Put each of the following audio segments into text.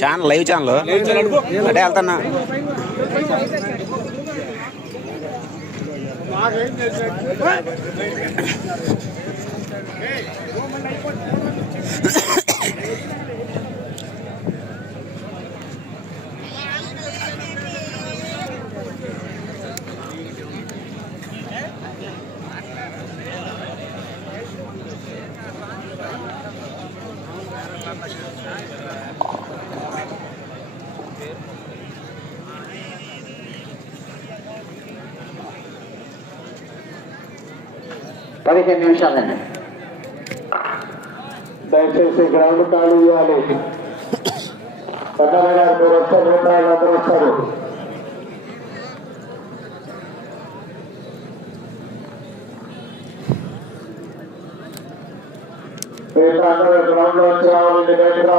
Channel live channel అంటే వెళ్తున్నా. పదిహేను నిమిషాలండి దయచేసి గ్రౌండ్ ఖాళీ ఇవ్వాలి కన్నడ గారు మీరు వస్తే నూట అందరూ వస్తారు এই প্রাঙ্গণে গ্রহণ করছে আওয়ামী লীগের নেতা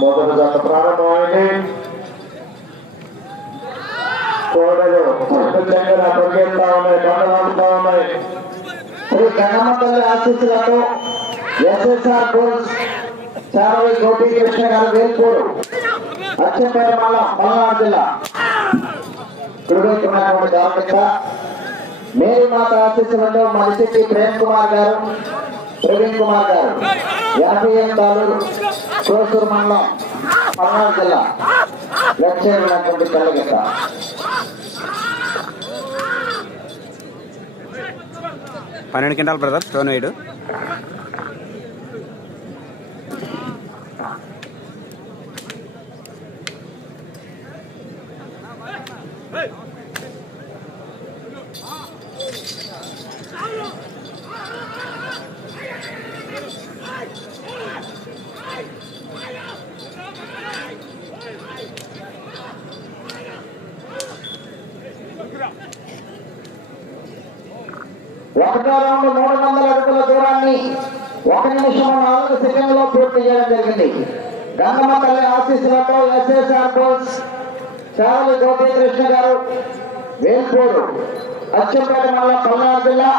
మొదటి జత ప్రారంభమైంది కోడలు చెంగల పరిగెత్తా ఉన్నాయి బండలాడుతా ఉన్నాయి శ్రీ గంగమ్మ తల్లి ఆశీస్సులతో ఎస్ఎస్ఆర్ గోల్స్ చారవి గోపీకృష్ణ గారు వేల్పూరు అచ్చంపేట మండలం పల్నాడు జిల్లా తిరుగుతున్నటువంటి జాగ్రత్త మేరీ మాత ఆశీస్సులతో మలిశెట్టి ప్రేమ్ కుమార్ గారు ప్రవీణ్ కుమార్ గారు యాభై ఏళ్ళ తాలూరు కోసూరు మండలం పల్నాడు జిల్లా లెఫ్ట్ సైడ్ ఉన్నటువంటి తెల్లగిట్ట పన్నెండు కింటాలు బ్రదర్ స్టోన్ వేయడు. ఒకటో మూడు వందల అడుగుల దూరాన్ని ఒక నిమిషం నాలుగు సెకండ్లో పూర్తి చేయడం జరిగింది. గంగమ్మ తల్లి ఆశీస్సులతో ఎస్ఎస్ఆర్ బోల్స్ చావలి గోపీకృష్ణ గారు వేల్పూరు అచ్చంపేట మండలం పల్నాడు జిల్లా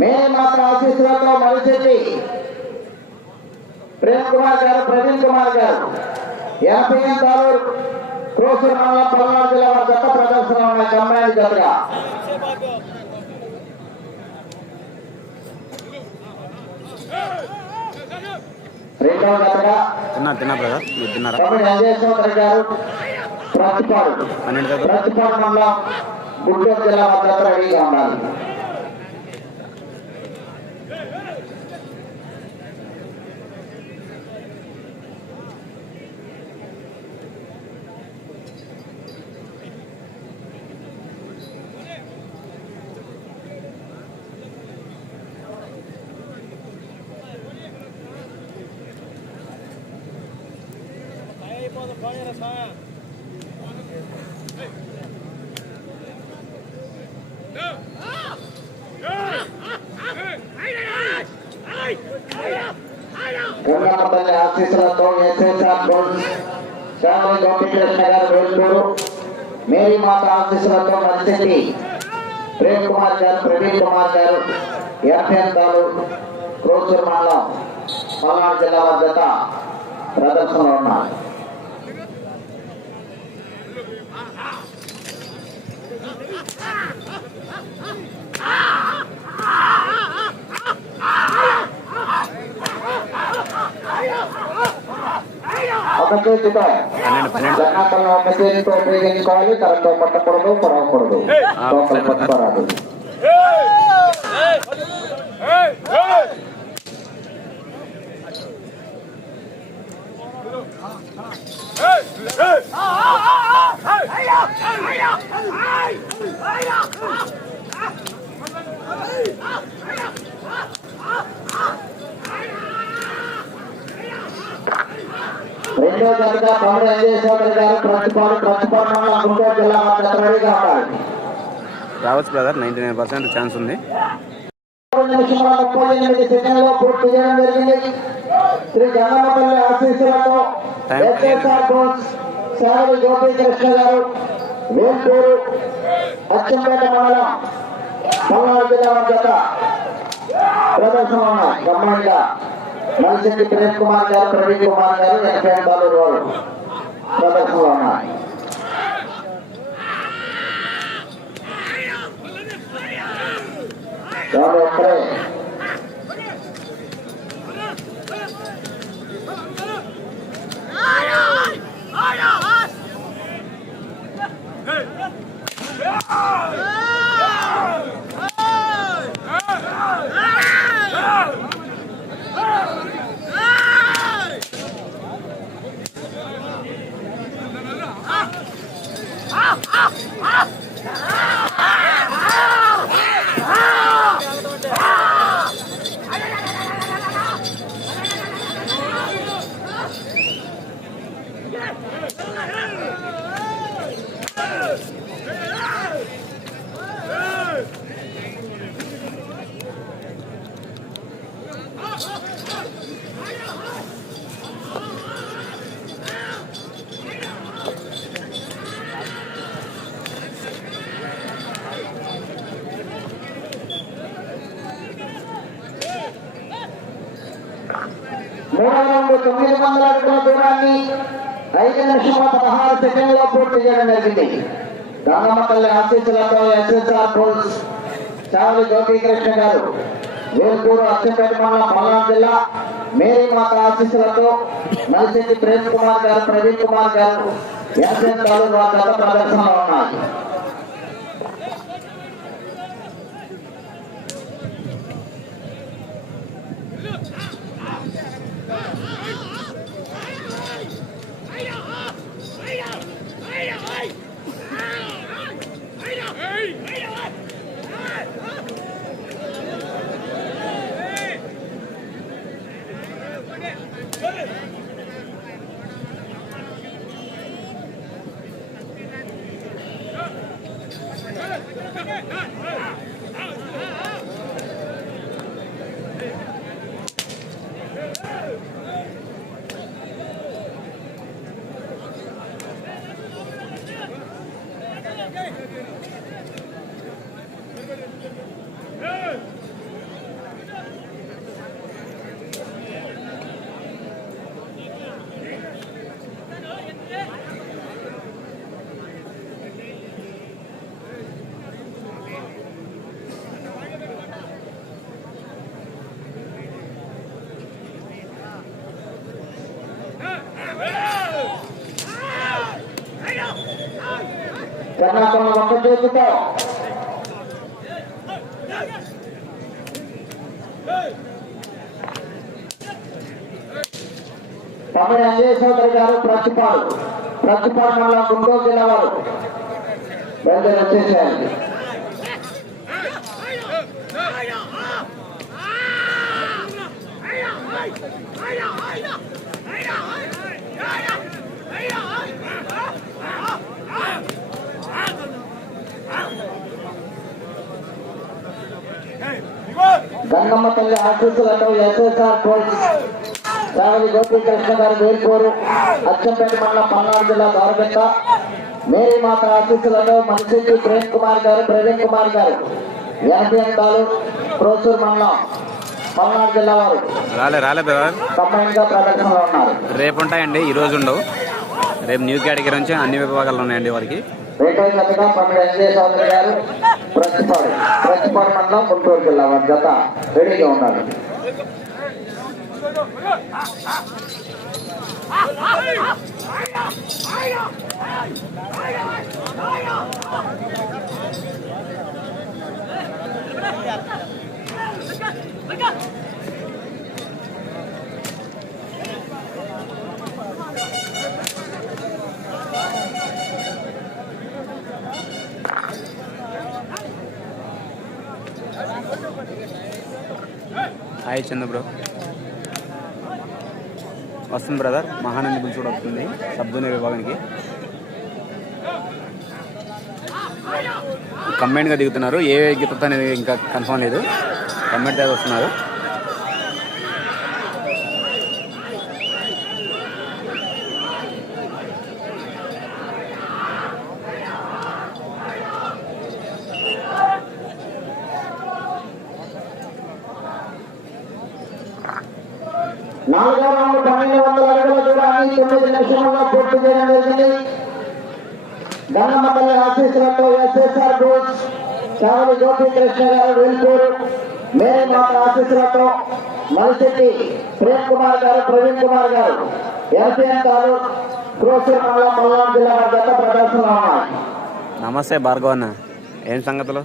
మేరీ మాత ఆశీస్సులతో మలిశెట్టి ప్రేమ్ కుమార్ గారు ప్రవీణ్ కుమార్ గారు యాభై తాలూరు క్రోసూరు మండలం పల్నాడు జిల్లా వారి గత ప్రదర్శన ఉన్న కంబైన్ జతగా జతగా తిన్నా బ్రదర్ మీరు తిన్నారా? ప్రతిపాడు. ప్రతిపాడు మండలం గుంటూరు జిల్లా రెడీగా ఉండాలి. గంగమ్మ ఆశీస్సులతో ఎస్ఎస్ఆర్ గోల్డ్ శ్యామలి గోపికృష్ణ గారు వేల్పూరు మేరీ మాత ఆశీస్సులతో ప్రేమ్ కుమార్ గారు ప్రవీణ్ కుమార్ గారు మండలం పల్నాడు జిల్లా వద్ద ప్రదర్శనలో ఉన్నారు. ఒక చేతితో పన్నెండు. పన్నెండు జనాభాలో ఒక చేతితో ఉపయోగించుకోవాలి కరెంట్ జతగా తమ్ముడు సోదరి గారు ప్రతిపాడు గుంటూరు జిల్లా మధ్య రెడీగా ఉండాలి రావచ్చు brother ninety nine percent chance ఉంది మూడు నిమిషముల ముప్పై ఎనిమిది సెకండ్లో పూర్తి చేయడం జరిగింది శ్రీ జగన్మపల్లి ఆశీస్సులతో Time ఎస్ఎస్ఆర్ బోస్ సాగరి గోపీకృష్ణ గారు వేల్పూరు అచ్చంపేట మండలం పల్నాడు జిల్లా జత ప్రదర్శన ఉన్నాయి మనిషి ప్రేమ్ కుమార్ గారు ప్రవీణ్ కుమార్ గారు ఎనభై బాలూరు వారు ప్రదర్శనలో ఉన్నాయి ఎవరు ఒక్కరే? ఐదు నిమిషముల పదహారు సెకండ్లో పూర్తి చేయడం జరిగింది గంగమ్మ తల్లి ఆశీస్సులతో ఎస్ఎస్ఆర్ పోల్స్ చావలి గోపీకృష్ణ గారు వేల్పూరు అచ్చంపేట మండలం పల్నాడు జిల్లా మేరీ మాత ఆశీస్సులతో నలిశెట్టి ప్రేమ్ కుమార్ గారు ప్రవీణ్ కుమార్ గారు ఎస్ఎస్ తాలూరు గత ప్రదర్శనలో ఉన్నాయి Seven. ఒక్క చేతితో తమిళ అంజయ్ గారు ప్రతిపాడు. ప్రతిపాడు మళ్ళా గుంటూరు జిల్లా వారు. బయలుదేరి వచ్చేసేయండి. గంగమ్మ తల్లి ఆశీస్సులతో ఎస్ఎస్ఆర్ కోచ్ రావలి గోపీకృష్ణ గారు వేల్పూరు అచ్చంపేట మండలం పల్నాడు జిల్లా దొరబెట్ట మేరీ మాత ఆశీస్సులతో మనిషి ప్రేమ్ కుమార్ గారు ప్రవీణ్ కుమార్ గారు ఎనభై అంతాలు ప్రోసూరు మండలం పల్నాడు జిల్లా వారు. రాలే రాలే బ్రదర్. కంబైన్గా ప్రదర్శనలో ఉన్నారు. రేపు ఉంటాయండి ఈ రోజు ఉండవు. రేపు న్యూ కేటగిరీ నుంచి అన్ని విభాగాలు ఉన్నాయండి వారికి. రెండో జతగా పన్నెండు ఎన్జే చౌదరి గారు ప్రతిపాడు ప్రతిపాడు మండలం గుంటూరు జిల్లా వారి జత రెడీగా ఉన్నారు. Hi Chandra bro. వస్తుంది బ్రదర్ మహానంది గురించి కూడా వస్తుంది సబ్ విభాగానికి. కంబైన్గా దిగుతున్నారు ఏ గీతతో అనేది ఇంకా కన్ఫర్మ్ లేదు. కంబైన్ దగ్గర వస్తున్నారు. నాలుగో రౌండ్ పన్నెండు వందల అడుగుల దూరాన్ని తొమ్మిది నిమిషంలో పూర్తి చేయడం జరిగింది గంగమ్మపల్లి ఆశీస్సులతో ఎస్ఎస్ఆర్ బోస్ చావలి గోపీకృష్ణ గారు వేల్పూరు మేరీ మాత ఆశీస్సులతో మలిశెట్టి ప్రేమ్ కుమార్ గారు ప్రవీణ్ కుమార్ గారు ఎల్పిఎన్ గారు క్రోసూర్ మండలం జిల్లా వారి ప్రదర్శనలో ఉన్నాయి నమస్తే భార్గవన్న ఏం సంగతులు?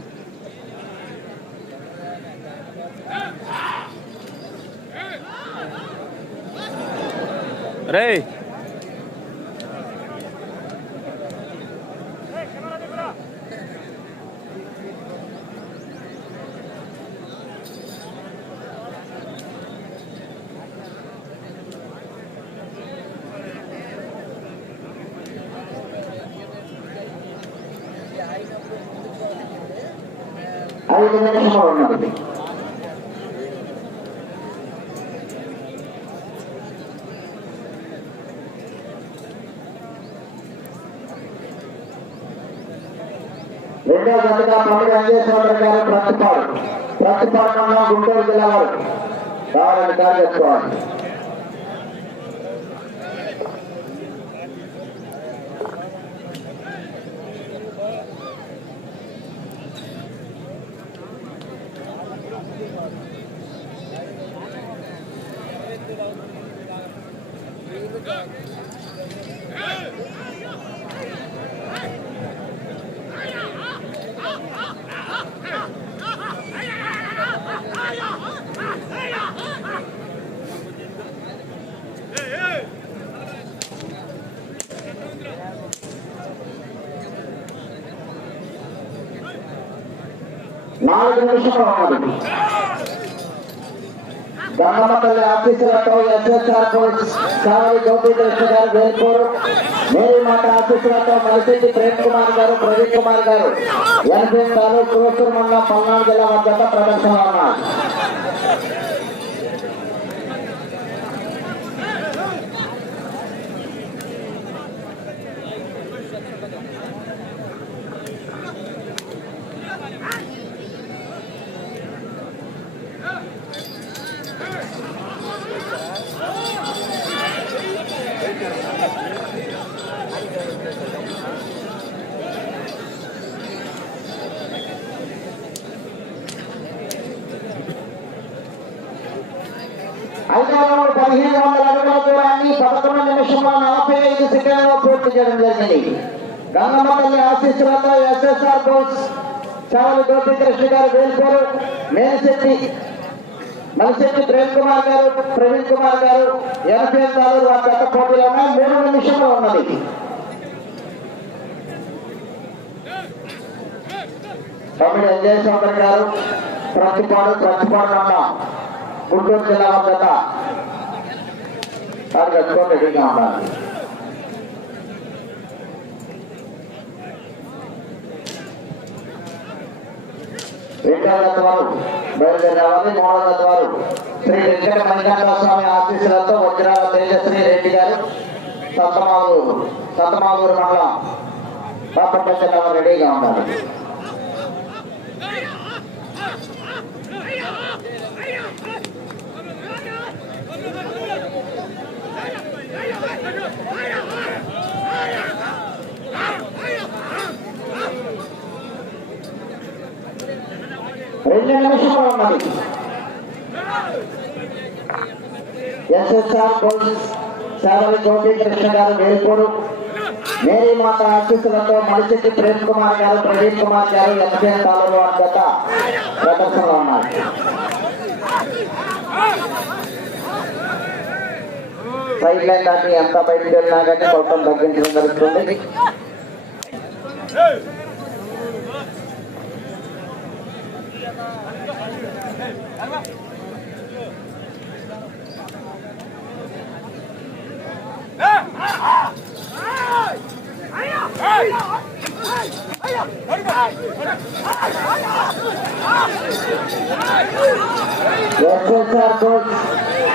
రే ఐదు నిమిషంలో ఉన్నది రెండో జతగా పండుగ వెంకటేశ్వర గారు ప్రతిపాడు ప్రతిపాడు మండలం గుంటూరు జిల్లా వారు కావాలని కాదు Go! నాలుగు నిమిషంలో ఉన్నది గంగమ్మపల్లి ఎస్ఎస్ఆర్ పోలీస్ కావలి గారు వేల్పూరు మేరీ మాత మలిశెట్టి ప్రేమ్ కుమార్ గారు ప్రవీణ్ కుమార్ గారు. ఎన్పీ తాలూకు కురసూరు మండలం పల్నాడు జిల్లా వద్ద ప్రదర్శన ఉన్నారు ఐదో రౌండ్ పదిహేను వందల అడుగుల దూరాన్ని పదకొండు నిమిషంలో నలభై ఐదు సెకండ్లో పూర్తి చేయడం జరిగింది. గంగమ్మపల్లి ఆశీస్సులతో ఎస్ఎస్ఆర్ బోస్ చావలి గోపీకృష్ణ గారు వేల్పూరు మేనిశెట్టి మలిశెట్టి ప్రేమ్ కుమార్ గారు ప్రవీణ్ కుమార్ గారు ఎనభై నాలుగు వారి గత పోటీలో మూడు నిమిషంలో ఉన్నది. తమిళ ఎంజయ్ గారు ప్రతిపాడు ప్రతిపాడు అన్న గుంటూరు జిల్లా వద్ద కాదు కట్టుకొని రెడీగా ఉండాలి రెండవ గత వారు బయలుదేరాలని మూడవ గత వారు శ్రీ వెంకట మణికంఠ స్వామి ఆశీస్సులతో వజ్రాల తేజశ్రీ రెడ్డి గారు సంతమాలూరు సంతమాలూరు మండలం బాపట్ల జిల్లా రెడీగా ఉండాలి రెండు నిమిషంలో ఉన్నది ఎస్ఎస్ఆర్ పోలీస్ సేవలి గోపీకృష్ణ గారు వేల్పూరు మేరీ మాత ఆశీస్సులతో మలిశెట్టి ప్రేమ్ కుమార్ గారు ప్రదీప్ కుమార్ గారు ఎంపీఎన్ తాలూరు అధ్యత ప్రదర్శనలో ఉన్నారు సైడ్ లైన్ దాటి ఎంత బయటికి వెళ్ళినా కానీ కొట్టం తగ్గించడం జరుగుతుంది.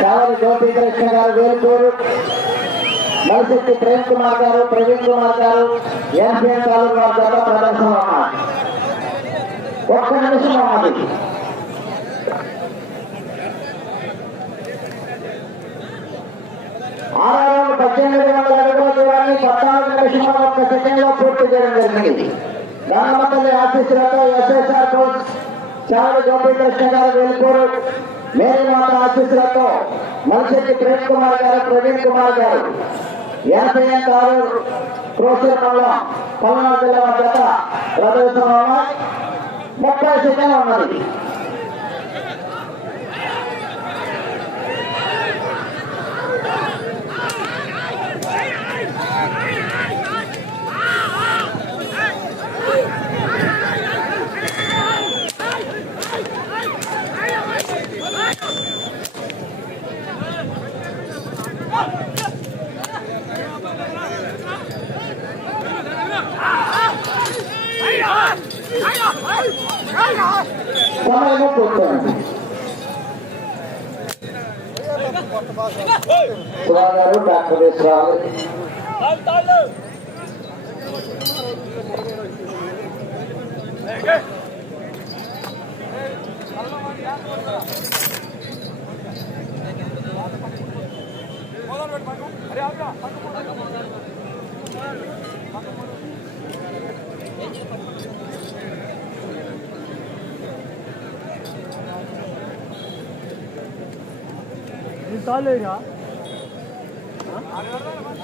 కావలి గోపీకృష్ణ గారు వేలుకూరు మలిశెట్టి ప్రేమ్ కుమార్ గారు ప్రవీణ్ కుమార్ గారు ఎంపీఎం తాలూకు వారి జత ప్రదర్శన ఒక్క నిమిషం ఉన్నది ఆరు పద్దెనిమిది వందల అడుగుల దూరాన్ని పద్నాలుగు నిమిషంలో ఒక్క సెకండ్లో పూర్తి చేయడం జరిగింది. గంగమతల్లి ఆఫీసులతో ఎస్ఎస్ఆర్ కోచ్ చావడి గోపీకృష్ణ గారు వేలుకూరు. మేరీమాత ఆశీస్సులతో మలిశెట్టి ప్రేమ్ కుమార్ గారు ప్రవీణ్ కుమార్ గారు. ఎనభై గారు క్రోసర్ మండలం పల్నాడు జిల్లా గత ప్రదర్శన ముప్పై సెకండ్ ఉన్నది. సమయము పూర్తయింది గారు డాక్టర్ విశ్రాలు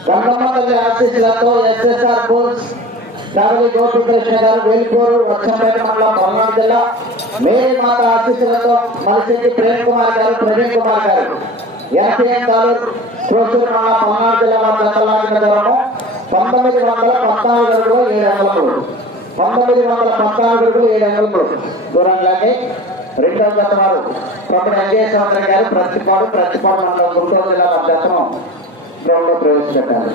గంగమ్మ తల్లి ఆశీస్సులతో ఎస్ఎస్ఆర్ బోల్స్ చావలి గోపికృష్ణ గారు వేల్పూరు వచ్చంపేట మండలం పల్నాడు జిల్లా మేరీ మాత ఆశీస్సులతో మలిశెట్టి ప్రేమ్ కుమార్ గారు ప్రవీణ్ కుమార్ గారు. తాలూరు మండలం పల్నాడు జిల్లా వారి దూరము పంతొమ్మిది వందల పద్నాలుగు అడుగులు ఏడు అంగుళములు పంతొమ్మిది వందల పద్నాలుగు అడుగులు ఏడు అంగుళములు దూరంగానే రెండవ జత వారు ప్రొఫెసర్ ఎన్జే చౌదరి గారు ప్రతిపాడు ప్రతిపాడు మండలం గుంటూరు జిల్లా వారి జతను గ్రౌండ్లో ప్రవేశపెట్టారు.